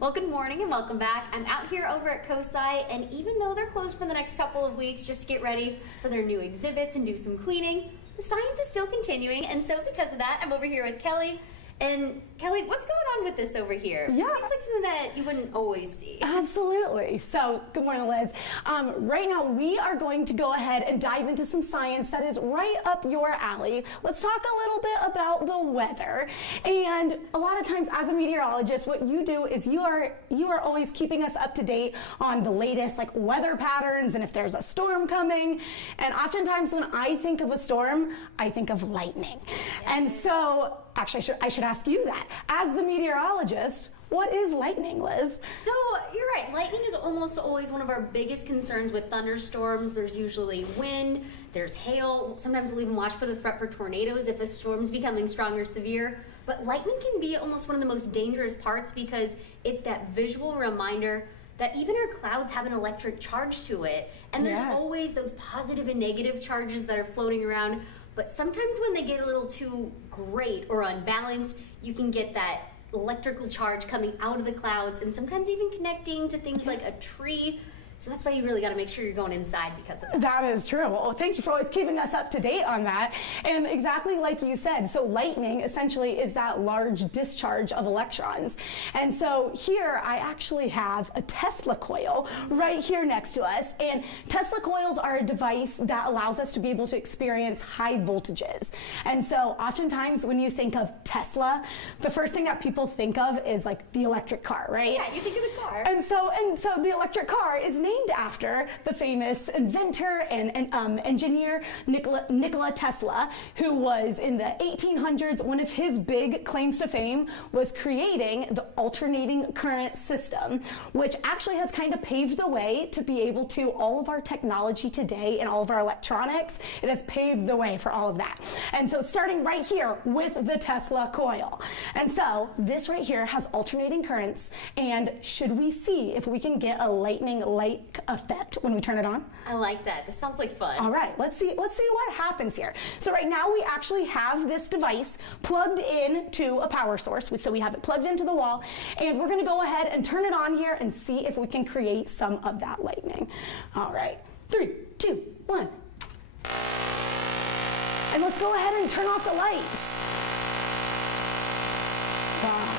Well, good morning and welcome back. I'm out here over at COSI, and even though they're closed for the next couple of weeks just to get ready for their new exhibits and do some cleaning, the science is still continuing, and so because of that, I'm over here with Kelly. And Kelly, what's going on with this over here? Yeah. It seems like something that you wouldn't always see. Absolutely. So, good morning, Liz. Right now, we are going to go ahead and dive into some science that is right up your alley. Let's talk a little bit about the weather. And a lot of times, as a meteorologist, what you do is you are always keeping us up to date on the latest weather patterns and if there's a storm coming. And oftentimes, when I think of a storm, I think of lightning. Yeah. And so, actually, I should ask you that. As the meteorologist, what is lightning, Liz? So, you're right. Lightning is almost always one of our biggest concerns with thunderstorms. There's usually wind, there's hail. Sometimes we'll even watch for the threat for tornadoes if a storm's becoming strong or severe. But lightning can be almost one of the most dangerous parts because it's that visual reminder that even our clouds have an electric charge to it. And there's always those positive and negative charges that are floating around. But sometimes when they get a little too great or unbalanced, you can get that electrical charge coming out of the clouds and sometimes even connecting to things like a tree. So that's why you really got to make sure you're going inside because of that. That is true. Well, thank you for always keeping us up to date on that. And exactly like you said, so lightning essentially is that large discharge of electrons. And so here I actually have a Tesla coil right here next to us. And Tesla coils are a device that allows us to be able to experience high voltages. And so oftentimes when you think of Tesla, the first thing that people think of is like the electric car, right? Yeah, you think of the car. And so the electric car is named after the famous inventor and engineer Nikola Tesla, who was in the 1800s. One of his big claims to fame was creating the alternating current system, which actually has kind of paved the way to be able to all of our technology today and all of our electronics. It has paved the way for all of that. And so starting right here with the Tesla coil. And so this right here has alternating currents, and should we see if we can get a lightning-like effect when we turn it on? I like that. This sounds like fun. All right, let's see what happens here. So right now we actually have this device plugged in to a power source. So we have it plugged into the wall, and we're going to go ahead and turn it on here and see if we can create some of that lightning. All right, 3, 2, 1. And let's go ahead and turn off the lights. Wow.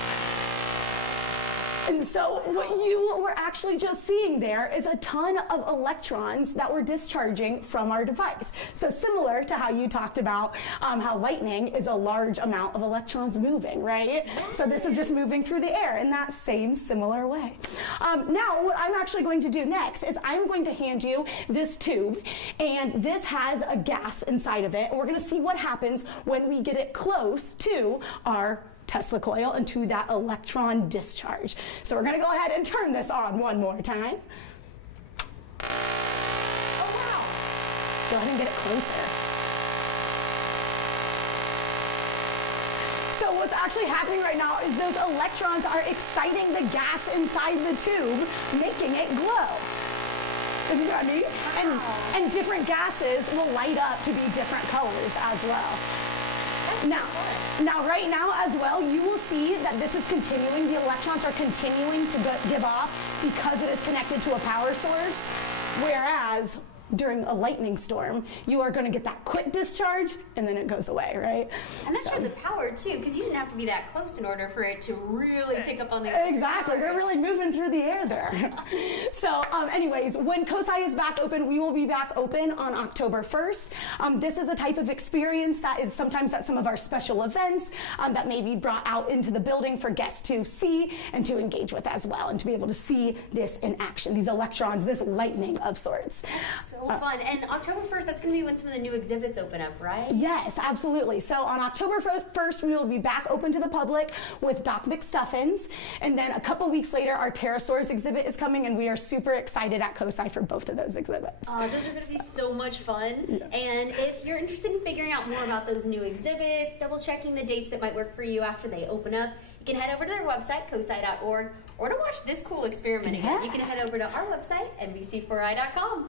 And so what you were actually just seeing there is a ton of electrons that were discharging from our device. So similar to how you talked about how lightning is a large amount of electrons moving, right? So this is just moving through the air in that same similar way. Now what I'm actually going to do next is I'm going to hand you this tube, and this has a gas inside of it, and we're going to see what happens when we get it close to our Tesla coil and to that electron discharge. So we're going to go ahead and turn this on one more time. Oh, wow. Go ahead and get it closer. So what's actually happening right now is those electrons are exciting the gas inside the tube, making it glow. Isn't that neat? Wow. And different gases will light up to be different colors as well. Now, right now as well, you will see that this is continuing. The electrons are continuing to give off because it is connected to a power source, whereas during a lightning storm, you are going to get that quick discharge, and then it goes away, right? And that's from the power, too, because you didn't have to be that close in order for it to really pick up on the Exactly. They're really moving through the air there. So, anyways, when COSI is back open, we will be back open on October 1st. This is a type of experience that is sometimes at some of our special events that may be brought out into the building for guests to see and to engage with as well, and to be able to see this in action, these electrons, this lightning of sorts. That's so fun. And October 1st, that's going to be when some of the new exhibits open up, right? Yes, absolutely. So on October 1st, we will be back open to the public with Doc McStuffins. And then a couple weeks later, our pterosaurs exhibit is coming, and we are super excited at COSI for both of those exhibits. Those are going to be so much fun. Yes. And if you're interested in figuring out more about those new exhibits, double checking the dates that might work for you after they open up, you can head over to their website, cosi.org, or to watch this cool experiment again, you can head over to our website, NBC4i.com.